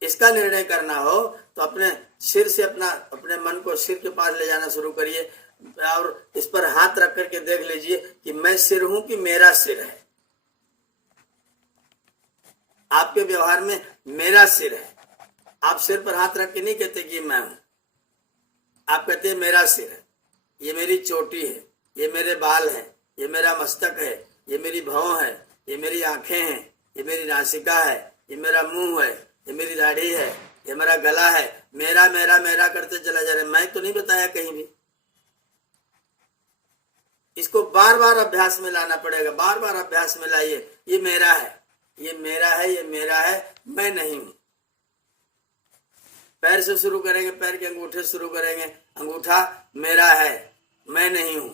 इसका निर्णय करना हो तो अपने सिर से अपने मन को सिर के पास ले जाना शुरू करिए और इस पर हाथ रख करके देख लीजिए कि मैं सिर हूं कि मेरा सिर है। आपके व्यवहार में मेरा सिर है। आप सिर पर हाथ रख के नहीं कहते कि मैं हूं, आप कहते हैं मेरा सिर है, ये मेरी चोटी है, ये मेरे बाल हैं, ये मेरा मस्तक है, ये मेरी भौं है, ये मेरी आंखें हैं, ये मेरी नासिका है, ये मेरा मुंह है, ये मेरी दाढ़ी है, ये मेरा गला है। मेरा मेरा मेरा करते चला जा रहा है, मैं तो नहीं बताया कहीं भी। इसको बार बार अभ्यास में लाना पड़ेगा, बार बार अभ्यास में लाइए। ये मेरा है, ये मेरा है, ये मेरा है, मैं नहीं हूं। पैर से शुरू करेंगे, पैर के अंगूठे शुरू करेंगे। अंगूठा मेरा है, मैं नहीं हूं।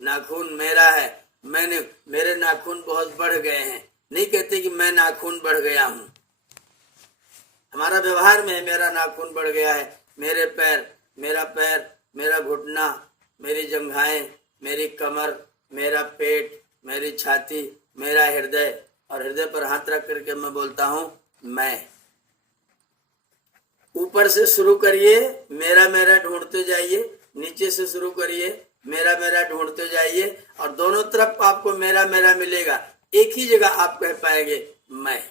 नाखून मेरा है, मैं नहीं, मेरे नाखून बहुत बढ़ गए हैं। नहीं कहते कि मैं नाखून बढ़ गया हूं। हमारा व्यवहार में मेरा नाखून बढ़ गया है। मेरे पैर, मेरा घुटना, मेरी जंघाएं, मेरी कमर, मेरा पेट, मेरी छाती, मेरा हृदय, और हृदय पर हाथ रख करके मैं बोलता हूं मैं। ऊपर से शुरू करिए, मेरा मेरा ढूंढते जाइए। नीचे से शुरू करिए, मेरा मेरा ढूंढते जाइए और दोनों तरफ आपको मेरा मेरा मिलेगा। एक ही जगह आप कह पाएंगे मैं।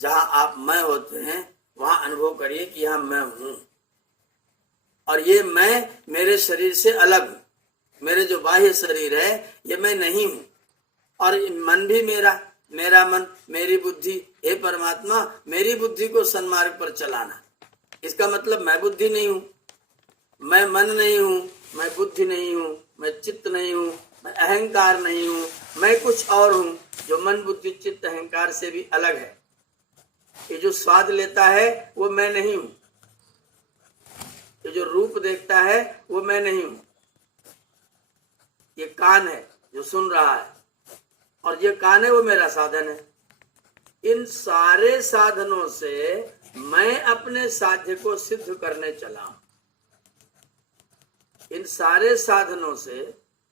जहां आप मैं होते हैं वहां अनुभव करिए कि यहां मैं हूं और ये मैं मेरे शरीर से अलग हूं। मेरे जो बाह्य शरीर है ये मैं नहीं हूं और मन भी मेरा मन, मेरी बुद्धि। हे परमात्मा, मेरी बुद्धि को सन्मार्ग पर चलाना। इसका मतलब मैं बुद्धि नहीं हूं, मैं मन नहीं हूं, मैं बुद्धि नहीं हूं, मैं चित्त नहीं हूं, मैं अहंकार नहीं हूं, मैं कुछ और हूं जो मन, बुद्धि, चित्त, अहंकार से भी अलग है। ये जो स्वाद लेता है वो मैं नहीं हूं। ये जो रूप देखता है वो मैं नहीं हूं। ये कान है जो सुन रहा है और ये कान है वो मेरा साधन है। इन सारे साधनों से मैं अपने साध्य को सिद्ध करने चला हूं। इन सारे साधनों से,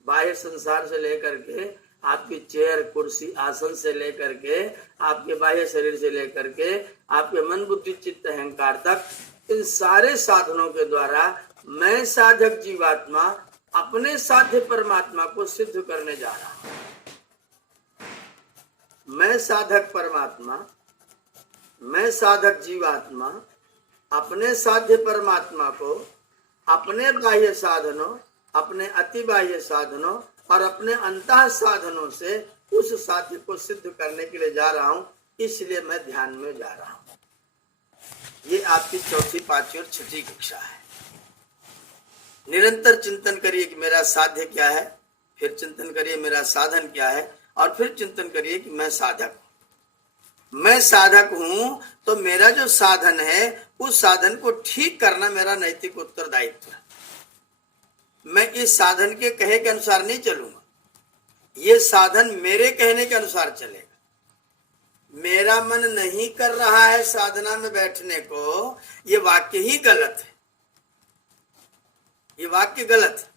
बाह्य संसार से लेकर के आपकी चेयर कुर्सी आसन से लेकर के आपके बाह्य शरीर से लेकर के आपके मन बुद्धि चित्त अहंकार तक, इन सारे साधनों के द्वारा मैं साधक जीवात्मा अपने साध्य परमात्मा को सिद्ध करने जा रहा हूं। मैं साधक परमात्मा, मैं साधक जीवात्मा अपने साध्य परमात्मा को अपने बाह्य साधनों, अपने अति बाह्य साधनों और अपने अंतः साधनों से उस साध्य को सिद्ध करने के लिए जा रहा हूं। इसलिए मैं ध्यान में जा रहा हूं। ये आपकी चौथी, पांचवी और छठी कक्षा है। निरंतर चिंतन करिए कि मेरा साध्य क्या है, फिर चिंतन करिए मेरा साधन क्या है, और फिर चिंतन करिए कि मैं साधक हूं। मैं साधक हूं तो मेरा जो साधन है उस साधन को ठीक करना मेरा नैतिक उत्तरदायित्व है। मैं इस साधन के कहे के अनुसार नहीं चलूंगा, ये साधन मेरे कहने के अनुसार चलेगा। मेरा मन नहीं कर रहा है साधना में बैठने को, ये वाक्य ही गलत है, ये वाक्य गलत है।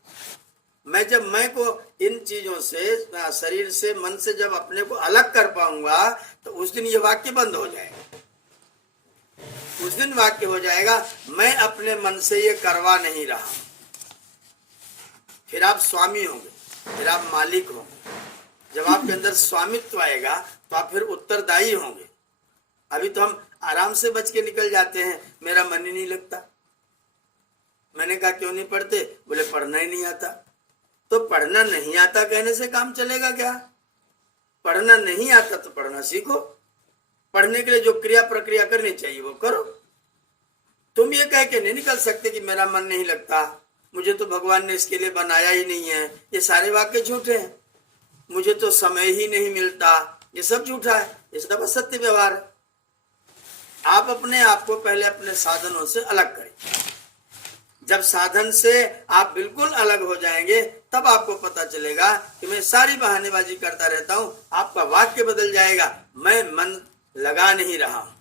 मैं जब मैं को इन चीजों से, शरीर से, मन से जब अपने को अलग कर पाऊंगा तो उस दिन ये वाक्य बंद हो जाएगा। उस दिन वाक्य हो जाएगा मैं अपने मन से ये करवा नहीं रहा। फिर आप स्वामी होंगे, फिर आप मालिक होंगे। जब आपके अंदर स्वामित्व आएगा तो आप फिर उत्तरदायी होंगे। अभी तो हम आराम से बच के निकल जाते हैं, मेरा मन ही नहीं लगता। मैंने कहा क्यों नहीं पढ़ते? बोले पढ़ना ही नहीं आता। तो पढ़ना नहीं आता कहने से काम चलेगा क्या? पढ़ना नहीं आता तो पढ़ना सीखो। पढ़ने के लिए जो क्रिया प्रक्रिया करनी चाहिए वो करो। तुम ये कह के नहीं निकल सकते कि मेरा मन नहीं लगता, मुझे तो भगवान ने इसके लिए बनाया ही नहीं है। ये सारे वाक्य झूठे हैं। मुझे तो समय ही नहीं मिलता, ये सब झूठा है, ये सब असत्य व्यवहार है। आप अपने आप को पहले अपने साधनों से अलग करें। जब साधन से आप बिल्कुल अलग हो जाएंगे तब आपको पता चलेगा कि मैं सारी बहानेबाजी करता रहता हूं। आपका वाक्य बदल जाएगा, मैं मन लगा नहीं रहा हूं,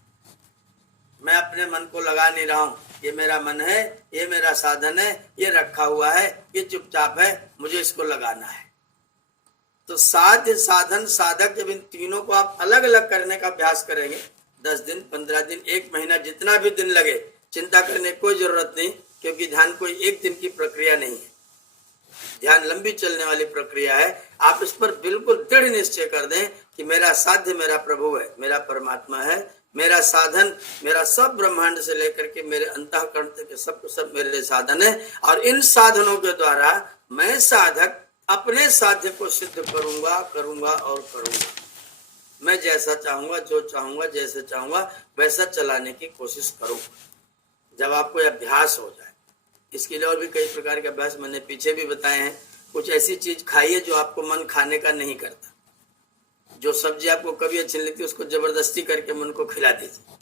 मैं अपने मन को लगा नहीं रहा हूं। ये मेरा मन है, ये मेरा साधन है, ये रखा हुआ है, ये चुपचाप है, मुझे इसको लगाना है। तो साध्य, साधन, साधक, जब इन तीनों को आप अलग अलग करने का अभ्यास करेंगे, 10 दिन, 15 दिन, 1 महीना, जितना भी दिन लगे, चिंता करने की कोई जरूरत नहीं, क्योंकि ध्यान कोई एक दिन की प्रक्रिया नहीं है। ध्यान लंबी चलने वाली प्रक्रिया है। आप इस पर बिल्कुल दृढ़ निश्चय कर दें कि मेरा साध्य मेरा प्रभु है, मेरा परमात्मा है, मेरा साधन, मेरा सब ब्रह्मांड से लेकर के मेरे अंतःकरण तक सब मेरे साधन है। और इन साधनों के द्वारा मैं साधक अपने साध्य को सिद्ध करूंगा, करूंगा और करूंगा। मैं जैसा चाहूंगा, जो चाहूंगा, जैसे चाहूंगा वैसा चलाने की कोशिश करूंगा। जब आपको अभ्यास हो जाए, इसके लिए और भी कई प्रकार के अभ्यास मैंने पीछे भी बताए हैं। कुछ ऐसी चीज खाइए जो आपको मन खाने का नहीं करता। जो सब्जी आपको कभी अच्छी नहीं लगती उसको जबरदस्ती करके मन को खिला दीजिए।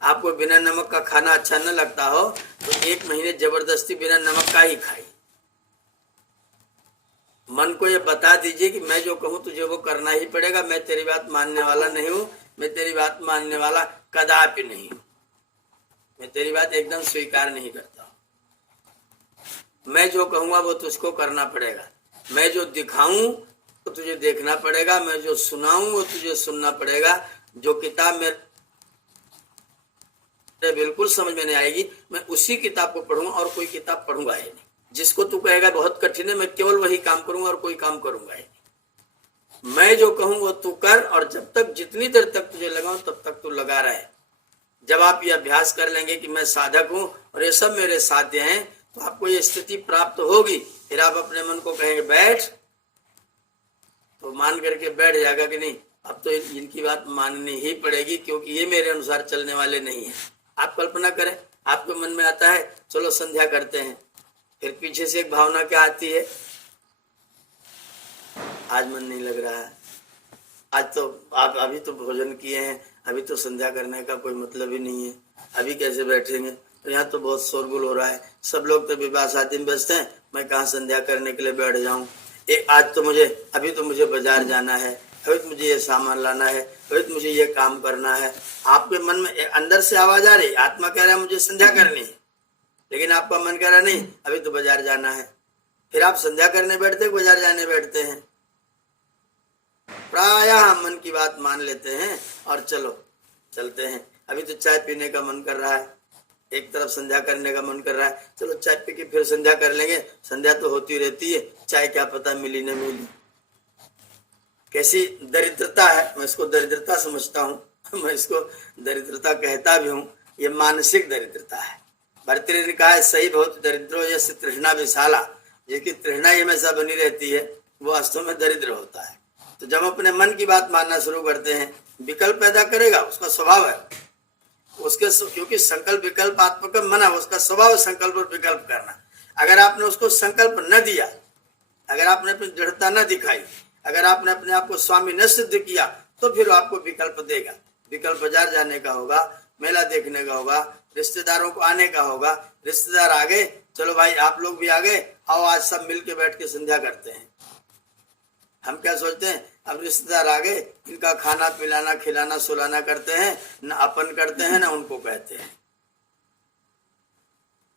आपको बिना नमक का खाना अच्छा न लगता हो तो 1 महीने जबरदस्ती बिना नमक का ही खाइए। मन को ये बता दीजिए कि मैं जो कहूँ तुझे वो करना ही पड़ेगा। मैं तेरी बात मानने वाला नहीं हूँ, मैं तेरी बात मानने वाला कदापि नहीं हूँ, मैं तेरी बात एकदम स्वीकार नहीं करता। मैं जो कहूंगा वो तुझको करना पड़ेगा। मैं जो दिखाऊं तो तुझे देखना पड़ेगा, मैं जो सुनाऊं वो तुझे सुनना पड़ेगा। जो किताब मेरे बिल्कुल समझ में नहीं आएगी मैं उसी किताब को पढ़ूंगा और कोई किताब पढ़ूंगा ही नहीं। जिसको तू कहेगा बहुत कठिन है, मैं केवल वही काम करूंगा और कोई काम करूंगा ही नहीं। मैं जो कहूँ वो तू कर, और जब तक, जितनी देर तक तुझे लगाऊं तब तक तू लगा रहे। जब आप ये अभ्यास कर लेंगे कि मैं साधक हूं और ये सब मेरे साध्य हैं, तो आपको ये स्थिति प्राप्त होगी। फिर आप अपने मन को कहेंगे बैठ, तो मान करके बैठ जाएगा कि नहीं अब तो इनकी बात माननी ही पड़ेगी, क्योंकि ये मेरे अनुसार चलने वाले नहीं है। आप कल्पना करें, आपके मन में आता है चलो संध्या करते हैं, फिर पीछे से एक भावना क्या आती है, आज मन नहीं लग रहा है, आज तो आप अभी तो भोजन किए हैं, अभी तो संध्या करने का कोई मतलब ही नहीं है, अभी कैसे बैठेंगे, तो यहाँ तो बहुत शोरगुल हो रहा है, सब लोग तो विवाह शादी में व्यस्त हैं, मैं कहाँ संध्या करने के लिए बैठ जाऊं। आज तो मुझे, अभी तो मुझे बाजार जाना है, अभी तो मुझे ये सामान लाना है, रोहित मुझे ये काम करना है, आपके मन में अंदर से आवाज आ रही, आत्मा कह रहा है मुझे संध्या करनी है, लेकिन आपका मन कह रहा नहीं अभी तो बाजार जाना है। फिर आप संध्या करने बैठते बाजार जाने बैठते हैं। प्रायः हम मन की बात मान लेते हैं और चलो चलते हैं। अभी तो चाय पीने का मन कर रहा है, एक तरफ संध्या करने का मन कर रहा है, चलो चाय पी के फिर संध्या कर लेंगे, संध्या तो होती रहती है, चाय क्या पता मिली न मिली। कैसी दरिद्रता है, मैं इसको दरिद्रता समझता हूँ, मैं इसको दरिद्रता कहता भी हूँ। ये मानसिक दरिद्रता है। भर्तृहरि ने कहा है सही बहुत दरिद्रो यस्य तृष्णा विशाला, जिसकी तृष्णा ही हमेशा बनी रहती है वो वास्तव में दरिद्र होता है। तो जब अपने मन की बात मानना शुरू करते हैं, विकल्प पैदा करेगा, उसका स्वभाव है उसके, क्योंकि संकल्प विकल्प आत्मक मन है, उसका स्वभाव है संकल्प और विकल्प करना। अगर आपने उसको संकल्प न दिया, अगर आपने अपनी दृढ़ता न दिखाई, अगर आपने अपने आप को स्वामी न सिद्ध किया, तो फिर आपको विकल्प देगा। विकल्प बाजार जाने का होगा, मेला देखने का होगा, रिश्तेदारों को आने का होगा। रिश्तेदार आ गए, चलो भाई आप लोग भी आ गए, आओ आज सब मिल के बैठ के संध्या करते हैं। हम क्या सोचते हैं, अब रिश्तेदार आ गए, इनका खाना पिलाना खिलाना सुलाना करते हैं, न अपन करते हैं न उनको कहते हैं।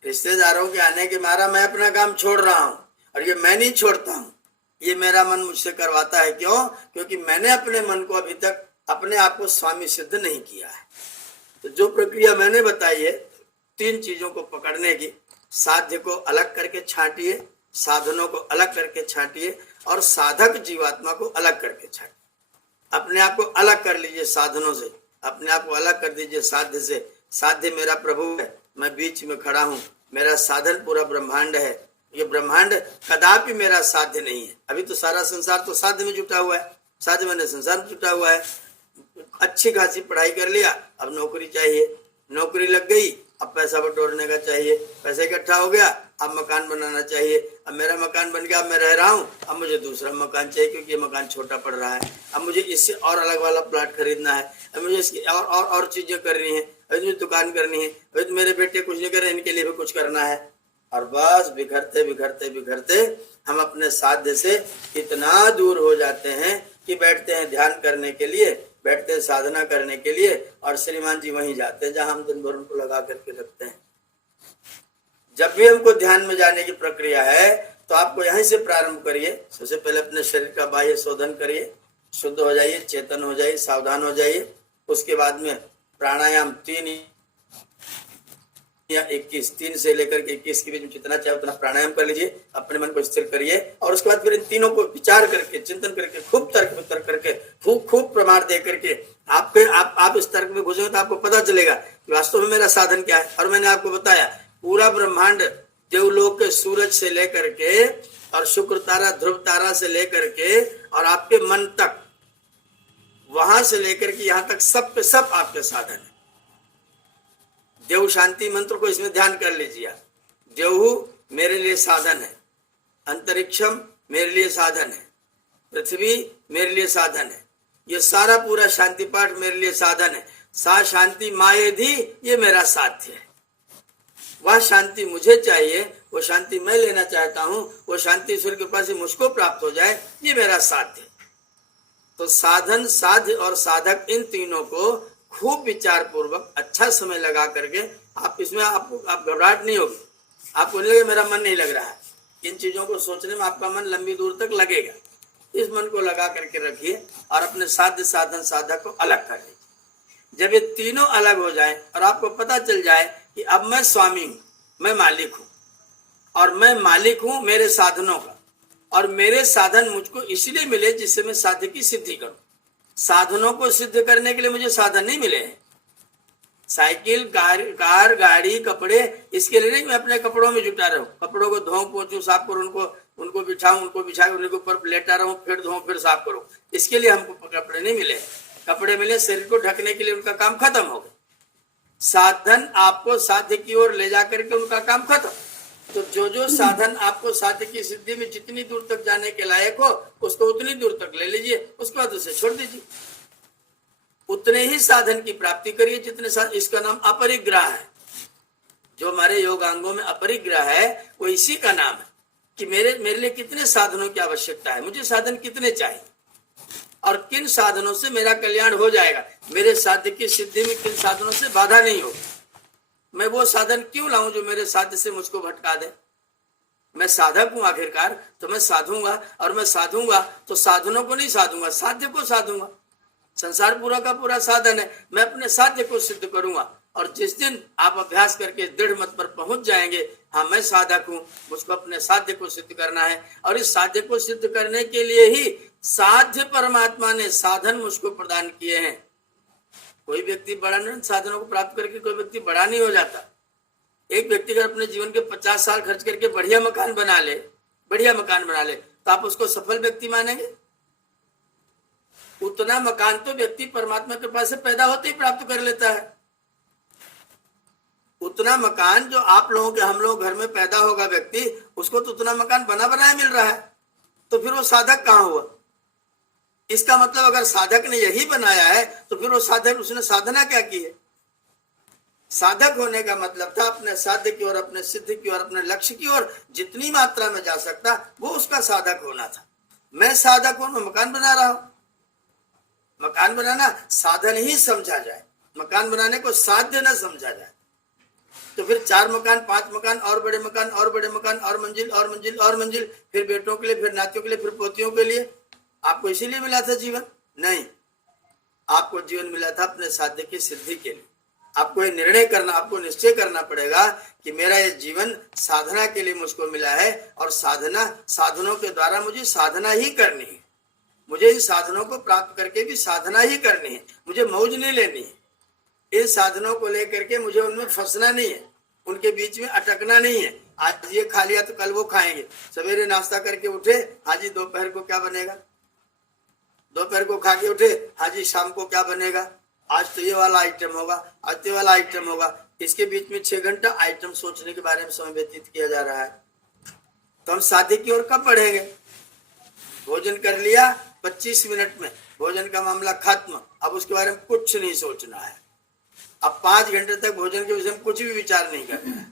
रिश्तेदारों के आने के मारा मैं अपना काम छोड़ रहा हूं, और ये मैं नहीं छोड़ता हूं, ये मेरा मन मुझसे करवाता है। क्यों? क्योंकि मैंने अपने मन को अभी तक अपने आप को स्वामी सिद्ध नहीं किया है। तो जो प्रक्रिया मैंने बताई है 3 चीजों को पकड़ने की, साध्य को अलग करके छांटिए, साधनों को अलग करके छांटिए, और साधक जीवात्मा को अलग करके छांटिए। अपने आप को अलग कर लीजिए साधनों से, अपने आप को अलग कर दीजिए साध्य से। साध्य मेरा प्रभु है, मैं बीच में खड़ा हूं, मेरा साधन पूरा ब्रह्मांड है, ये ब्रह्मांड कदापि मेरा साध्य नहीं है। अभी तो सारा संसार तो साध्य में जुटा हुआ है, साध्य मैंने संसार में जुटा हुआ है। अच्छी खासी पढ़ाई कर लिया, अब नौकरी चाहिए, नौकरी लग गई, अब पैसा बटोरने का चाहिए, पैसा इकट्ठा हो गया, अब मकान बनाना चाहिए। अब मेरा मकान बन गया, अब मैं रह रहा हूँ, अब मुझे दूसरा मकान चाहिए क्योंकि ये मकान छोटा पड़ रहा है। अब मुझे इससे और अलग वाला प्लाट खरीदना है, अब मुझे इसकी और चीजें करनी है, अभी मुझे दुकान करनी है, अभी तो मेरे बेटे कुछ नहीं कर रहे, इनके लिए भी कुछ करना है। और बस बिखरते बिखरते बिखरते हम अपने साध्य से इतना दूर हो जाते हैं कि बैठते हैं ध्यान करने के लिए, बैठते हैं साधना करने के लिए, और श्रीमान जी वहीं जाते हैं जहां हम दिन भर उनको लगा करके रखते हैं। जब भी हमको ध्यान में जाने की प्रक्रिया है तो आपको यहीं से प्रारंभ करिए। सबसे पहले अपने शरीर का बाह्य शोधन करिए, शुद्ध हो जाइए, चेतन हो जाइए, सावधान हो जाइए। उसके बाद में प्राणायाम 3 या 21, 3 से लेकर के 21 के बीच में जितना चाहे उतना प्राणायाम कर लीजिए, अपने मन को स्थिर करिए, और उसके बाद फिर इन तीनों को विचार करके, चिंतन करके, खूब तर्क वितर्क करके, खूब प्रमाण दे करके आप इस तर्क में घुसेंगे तो आपको पता चलेगा कि वास्तव में मेरा साधन क्या है। और मैंने आपको बताया पूरा ब्रह्मांड देवलोक के सूरज से लेकर के और शुक्र तारा ध्रुव तारा से लेकर के और आपके मन तक, वहां से लेकर के यहाँ तक सब पे सब आपके साधन है। देव शांति मंत्र को इसमें ध्यान कर लीजिए। देवहु मेरे लिए साधन है, अंतरिक्षम मेरे लिए साधन है, पृथ्वी मेरे लिए साधन है, ये सारा पूरा शांति पाठ मेरे लिए साधन है। सा शांति मायेधि, ये मेरा साध्य है। वह शांति मुझे चाहिए, वो शांति मैं लेना चाहता हूं, वो शांति ईश्वर के पास से मुझको प्राप्त हो जाए, ये मेरा साध्य है। तो साधन, साध्य और साधक, इन तीनों को खूब विचार पूर्वक अच्छा समय लगा करके आप इसमें आप घबराहट नहीं होगी, आपको नहीं लगेगा मेरा मन नहीं लग रहा है। इन चीजों को सोचने में आपका मन लंबी दूर तक लगेगा। इस मन को लगा करके रखिए और अपने साध्य साधन साधक को अलग कर लीजिए। जब ये तीनों अलग हो जाए और आपको पता चल जाए कि अब मैं स्वामी हूं, मैं मालिक हूं, और मैं मालिक हूं मेरे साधनों का, और मेरे साधन मुझको इसलिए मिले जिससे मैं साध्य की सिद्धि करूं। साधनों को सिद्ध करने के लिए मुझे साधन नहीं मिले हैं। साइकिल, कार, गाड़ी, कपड़े, इसके लिए नहीं मैं अपने कपड़ों में जुटा रहूं, कपड़ों को धोऊं, पोंछूं, साफ करूं, उनको बिछाऊं, उनको बिछा उनके ऊपर लेटा रहूं, फिर धोऊं, फिर साफ करूं। इसके लिए हमको कपड़े नहीं मिले। कपड़े मिले शरीर को ढकने के लिए, उनका काम खत्म हो गया। साधन आपको साध्य की ओर ले जाकर के उनका काम खत्म। तो जो साधन आपको साध्य की सिद्धि में जितनी दूर तक जाने के लायक हो, उसको उतनी दूर तक ले लीजिए, उसके बाद उसे छोड़ दीजिए। उतने ही साधन की प्राप्ति करिए जितने इसका नाम अपरिग्रह है। जो हमारे योगांगों में अपरिग्रह है वो इसी का नाम है कि मेरे लिए कितने साधनों की आवश्यकता है, मुझे साधन कितने चाहिए। और किन साधनों से मेरा कल्याण हो जाएगा, मेरे साध्य की सिद्धि में किन साधनों से बाधा नहीं होगी। मैं वो साधन क्यों लाऊं जो मेरे साध्य से मुझको भटका दे। मैं साधक हूं आखिरकार, तो मैं साधूंगा, और मैं साधूंगा तो साधनों को नहीं साधूंगा, साध्य को साधूंगा। संसार पूरा का पूरा साधन है, मैं अपने साध्य को सिद्ध करूंगा। और जिस दिन आप अभ्यास करके दृढ़ मत पर पहुंच जाएंगे, हाँ मैं साधक हूं, मुझको अपने साध्य को सिद्ध करना है, और इस साध्य को सिद्ध करने के लिए ही साध्य परमात्मा ने साधन मुझको प्रदान किए हैं। कोई व्यक्ति बड़ा नहीं, साधनों को प्राप्त करके कोई व्यक्ति बड़ा नहीं हो जाता। एक व्यक्ति अगर अपने जीवन के 50 साल खर्च करके बढ़िया मकान बना ले, तो आप उसको सफल व्यक्ति मानेंगे? उतना मकान तो व्यक्ति परमात्मा के पास से पैदा होते ही प्राप्त कर लेता है। उतना मकान जो आप लोगों के, हम लोग घर में पैदा होगा व्यक्ति, उसको तो उतना मकान बना बनाया मिल रहा है, तो फिर वो साधक कहाँ हुआ? इसका मतलब अगर साधक ने यही बनाया है तो फिर वो साधक, उसने साधना क्या की है? साधक होने का मतलब था अपने साध्य की ओर, अपने सिद्धि की ओर, अपने लक्ष्य की ओर जितनी मात्रा में जा सकता वो उसका साधक होना था। मैं साधक हूं, मैं मकान बना रहा हूं। मकान बनाना साधन ही समझा जाए, मकान बनाने को साध्य न समझा जाए, तो फिर 4 मकान, 5 मकान, और बड़े मकान, और बड़े मकान, और मंजिल, और मंजिल, और मंजिल, फिर बेटों के लिए, फिर नातियों के लिए, फिर पोतियों के लिए। आपको इसीलिए मिला था जीवन? नहीं, आपको जीवन मिला था अपने साध्य की सिद्धि के लिए। आपको ये निर्णय करना, आपको निश्चय करना पड़ेगा कि मेरा ये जीवन साधना के लिए मुझको मिला है, और साधनों के द्वारा मुझे साधना ही करनी है। मुझे इन साधनों को प्राप्त करके भी साधना ही करनी है, मुझे मौज नहीं लेनी है। इन साधनों को लेकर के मुझे उनमें फंसना नहीं है, उनके बीच में अटकना नहीं है। आज ये खा लिया तो कल वो खाएंगे। सवेरे नाश्ता करके उठे, हाँ जी दोपहर को क्या बनेगा? दोपहर को खा के उठे, हाँ जी शाम को क्या बनेगा? आज तो ये वाला आइटम होगा, आज तो ये वाला आइटम होगा। इसके बीच में 6 घंटा आइटम सोचने के बारे में समय व्यतीत किया जा रहा है। तो हम साध्य की ओर कब बढ़ेंगे? भोजन कर लिया 25 मिनट में, भोजन का मामला खत्म, अब उसके बारे में कुछ नहीं सोचना है। अब 5 घंटे तक भोजन के विषय में कुछ भी विचार नहीं करना है।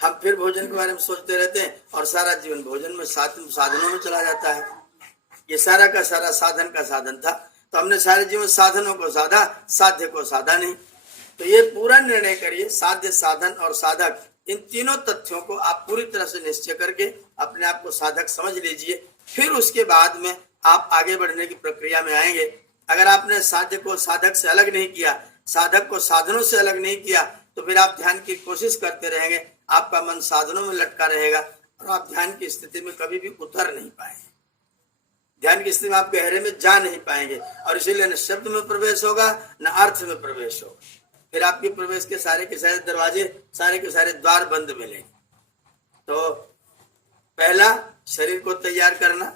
हम फिर भोजन के बारे में सोचते रहते हैं, और सारा जीवन भोजन में, साधनों में चला जाता है। ये सारा का सारा साधन का साधन था, तो हमने सारे जीवन साधनों को साधा, साध्य को साधा नहीं। तो ये पूरा निर्णय करिए, साध्य, साधन और साधक, इन तीनों तथ्यों को आप पूरी तरह से निश्चय करके अपने आप को साधक समझ लीजिए। फिर उसके बाद में आप आगे बढ़ने की प्रक्रिया में आएंगे। अगर आपने साध्य को साधक से अलग नहीं किया, साधक को साधनों से अलग नहीं किया, तो फिर आप ध्यान की कोशिश करते रहेंगे, आपका मन साधनों में लटका रहेगा, और आप ध्यान की स्थिति में कभी भी उतर नहीं पाएंगे। ध्यान की स्थिति में आप गहरे में जा नहीं पाएंगे, और इसीलिए न शब्द में प्रवेश होगा, न अर्थ में प्रवेश होगा। फिर आपके प्रवेश के सारे दरवाजे, सारे के सारे द्वार बंद मिलेंगे। तो पहला, शरीर को तैयार करना,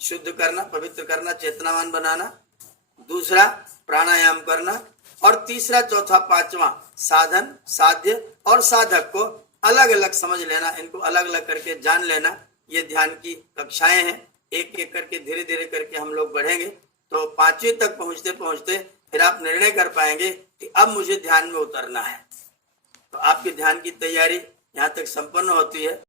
शुद्ध करना, पवित्र करना, चेतनावान बनाना। दूसरा, प्राणायाम करना। और तीसरा, चौथा, पांचवा, साधन, साध्य और साधक को अलग अलग समझ लेना, इनको अलग अलग करके जान लेना। ये ध्यान की कक्षाएं हैं, एक एक करके धीरे धीरे करके हम लोग बढ़ेंगे। तो 5वीं तक पहुंचते पहुंचते फिर आप निर्णय कर पाएंगे कि अब मुझे ध्यान में उतरना है। तो आपके ध्यान की तैयारी यहाँ तक संपन्न होती है।